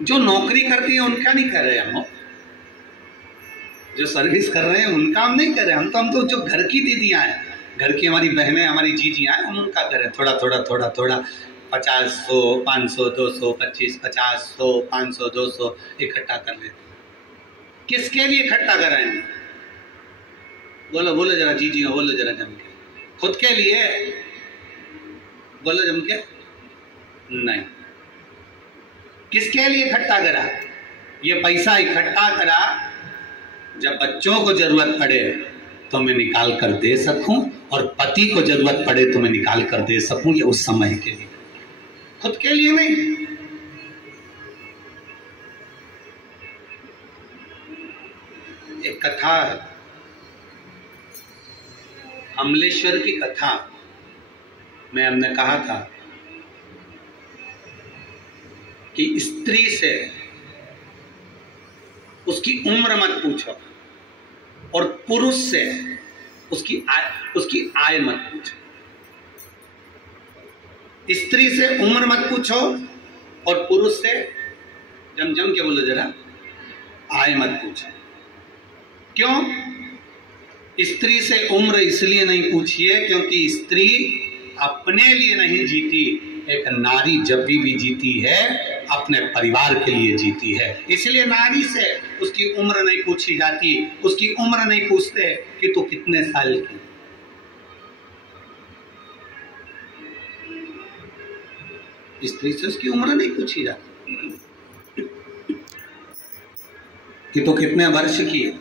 जो नौकरी करती है उनका नहीं कर रहे हम, जो सर्विस कर रहे हैं उनका हम नहीं कर रहे। हम तो जो घर की दीदियाँ हैं, घर की हमारी बहनें, हमारी जीजियाँ हैं, हम उनका करें। थोड़ा थोड़ा थोड़ा थोड़ा 50, 100, 500, 200, 25, 50, 100, 500, 200 इकट्ठा कर लेते। किसके लिए इकट्ठा कराएंगे? बोलो बोलो जरा जीजियों, बोलो जरा जम के। खुद के लिए बोलो जम के। नहीं, किसके लिए इकट्ठा करा? ये पैसा इकट्ठा करा जब बच्चों को जरूरत पड़े तो मैं निकाल कर दे सकूं, और पति को जरूरत पड़े तो मैं निकाल कर दे सकूं। ये उस समय के लिए, खुद के लिए नहीं। एक कथा है, अमलेश्वर की कथा में हमने कहा था कि स्त्री से उसकी उम्र मत पूछो और पुरुष से उसकी आय मत पूछो। स्त्री से उम्र मत पूछो और पुरुष से, जम के बोलो जरा, आय मत पूछो। क्यों? स्त्री से उम्र इसलिए नहीं पूछिए क्योंकि स्त्री अपने लिए नहीं जीती। एक नारी जब भी जीती है अपने परिवार के लिए जीती है, इसलिए नारी से उसकी उम्र नहीं पूछी जाती। उसकी उम्र नहीं पूछते कि तू कितने साल की। स्त्री से उसकी उम्र नहीं पूछी जाती कि तू कितने वर्ष की है।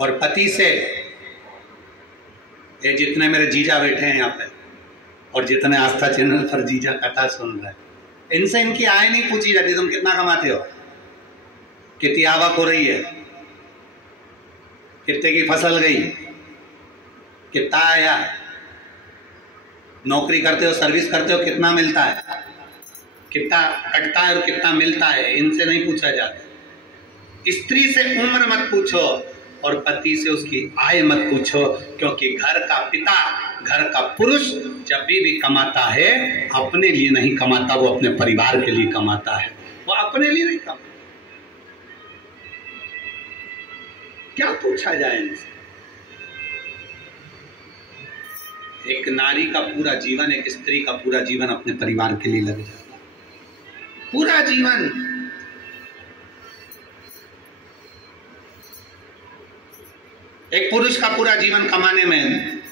और पति से, ये जितने मेरे जीजा बैठे हैं यहाँ पे और जितने आस्था चैनल पर जीजा कथा सुन रहे हैं, इनसे इनकी आय नहीं पूछी जाती। तुम कितना कमाते हो, कितनी आवक हो रही है, कितने की फसल गई, कितना आया, नौकरी करते हो, सर्विस करते हो, कितना मिलता है, कितना कटता है और कितना मिलता है, इनसे नहीं पूछा जाता। स्त्री से उम्र मत पूछो और पति से उसकी आय मत पूछो, क्योंकि घर का पिता, घर का पुरुष जब भी कमाता है अपने लिए नहीं कमाता, वो अपने परिवार के लिए कमाता है, वो अपने लिए नहीं कमाता। क्या पूछा जाए इनसे? एक नारी का पूरा जीवन, एक स्त्री का पूरा जीवन अपने परिवार के लिए लग जाता है, पूरा जीवन। एक पुरुष का पूरा जीवन कमाने में,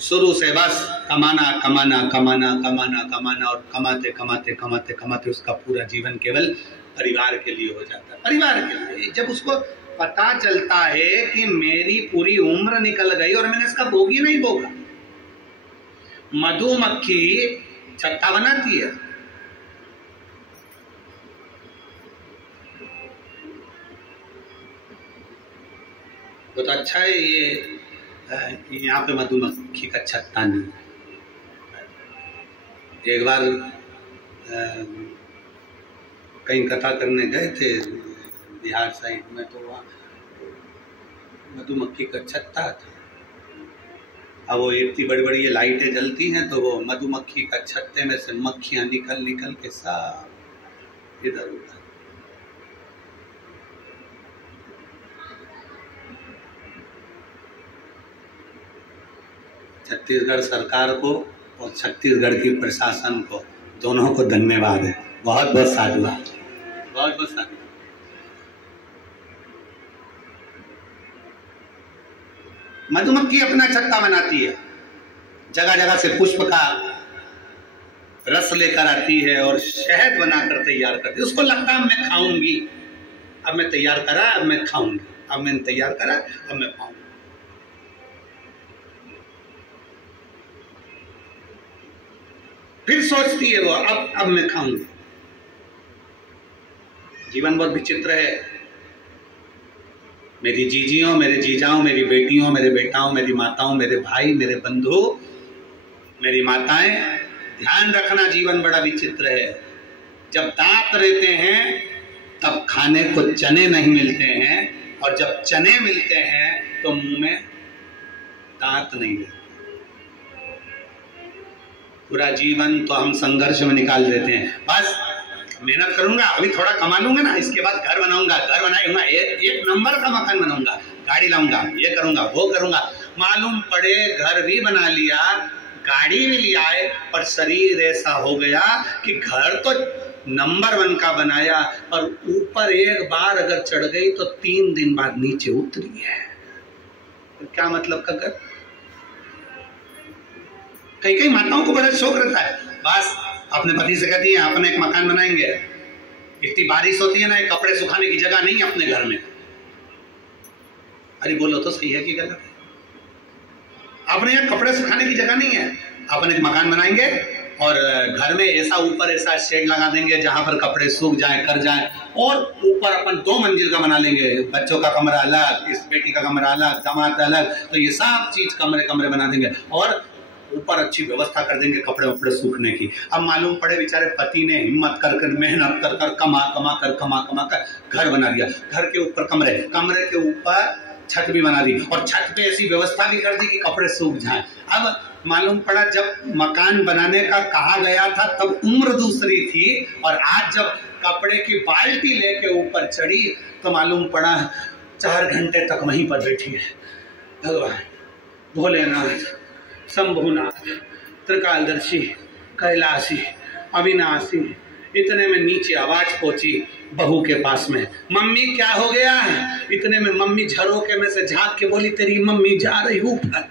शुरू से बस कमाना कमाना कमाना कमाना कमाना, और कमाते कमाते कमाते कमाते उसका पूरा जीवन केवल परिवार के लिए हो जाता है, परिवार के लिए। जब उसको पता चलता है कि मेरी पूरी उम्र निकल गई और मैंने इसका भोग ही नहीं भोगा। मधुमक्खी छत्ता बनाती है, तो अच्छा है ये यहाँ पे मधुमक्खी का छत्ता नहीं है। एक बार कहीं कथा करने गए थे बिहार साइड में, तो वहाँ मधुमक्खी का छत्ता था। अब वो इतनी बड़ी बड़ी ये लाइटें जलती हैं, तो वो मधुमक्खी का छत्ते में से मक्खियाँ निकल निकल के सब इधर उधर। छत्तीसगढ़ सरकार को और छत्तीसगढ़ की प्रशासन को, दोनों को धन्यवाद है, बहुत बहुत साधुवाद, बहुत बहुत साधुवाद। मधुमक्खी अपना छत्ता बनाती है, जगह जगह से पुष्प का रस लेकर आती है और शहद बनाकर तैयार करती है। उसको लगता है मैं खाऊंगी, अब मैं तैयार करा, अब मैं खाऊंगी, अब मैंने तैयार करा, अब मैं खाऊंगी। फिर सोचती है वो, अब मैं खाऊंगी। जीवन बहुत विचित्र है। मेरी जीजियों, मेरे जीजाओं, मेरी बेटियों, मेरे बेटाओं, मेरी माताओं, मेरे भाई, मेरे बंधु, मेरी माताएं, ध्यान रखना, जीवन बड़ा विचित्र है। जब दांत रहते हैं तब खाने को चने नहीं मिलते हैं, और जब चने मिलते हैं तो मुंह में दांत नहीं रहते। पूरा जीवन तो हम संघर्ष में निकाल देते हैं। बस मेहनत करूंगा, अभी थोड़ा कमा लूंगा ना, इसके बाद घर बनाऊंगा, घर बनाऊंगा, एक नंबर का मकान बनाऊंगा, गाड़ी लाऊंगा, ये करूंगा, वो करूंगा। मालूम पड़े घर भी बना लिया, गाड़ी भी लिया है, पर शरीर ऐसा हो गया कि घर तो नंबर 1 का बनाया, पर ऊपर एक बार अगर चढ़ गई तो 3 दिन बाद नीचे उतरी है। तो क्या मतलब का घर? कई कई माताओं को बड़ा शौक रहता है, बस अपने पति से कहती है अपने एक मकान बनाएंगे, इतनी बारिश होती है ना, कपड़े सुखाने की जगह नहीं है अपने घर में। अरे बोलो तो सही है कि गलत है? अपने यहाँ कपड़े सुखाने की जगह नहीं है, अपन एक मकान बनाएंगे और घर में ऐसा ऊपर ऐसा शेड लगा देंगे जहां पर कपड़े सूख जाए, कर जाए, और ऊपर अपन 2 मंजिल का बना लेंगे, बच्चों का कमरा अलग, इस बेटी का कमरा अलग, दामाद अलग, तो ये सब चीज कमरे कमरे बना देंगे और ऊपर अच्छी व्यवस्था कर देंगे कपड़े वपड़े सूखने की। अब मालूम पड़े बेचारे पति ने हिम्मत कर कर, मेहनत कर कर, कमा कर घर बना दिया, घर के ऊपर कमरे, कमरे के ऊपर छत भी बना दी, और छत पे ऐसी व्यवस्था भी कर दी कि कपड़े सूख जाएं। अब मालूम पड़ा जब मकान बनाने का कहा गया था तब उम्र दूसरी थी, और आज जब कपड़े की बाल्टी लेके ऊपर चढ़ी तो मालूम पड़ा 4 घंटे तक वहीं पर बैठी है। भगवान भोलेनाथ, शंभुनाथ, त्रिकालदर्शी, कैलाशी, अविनाशी, इतने में नीचे आवाज पहुंची बहू के पास में, मम्मी क्या हो गया? इतने में मम्मी झरोके में से झांक के बोली तेरी मम्मी जा रही ऊपर।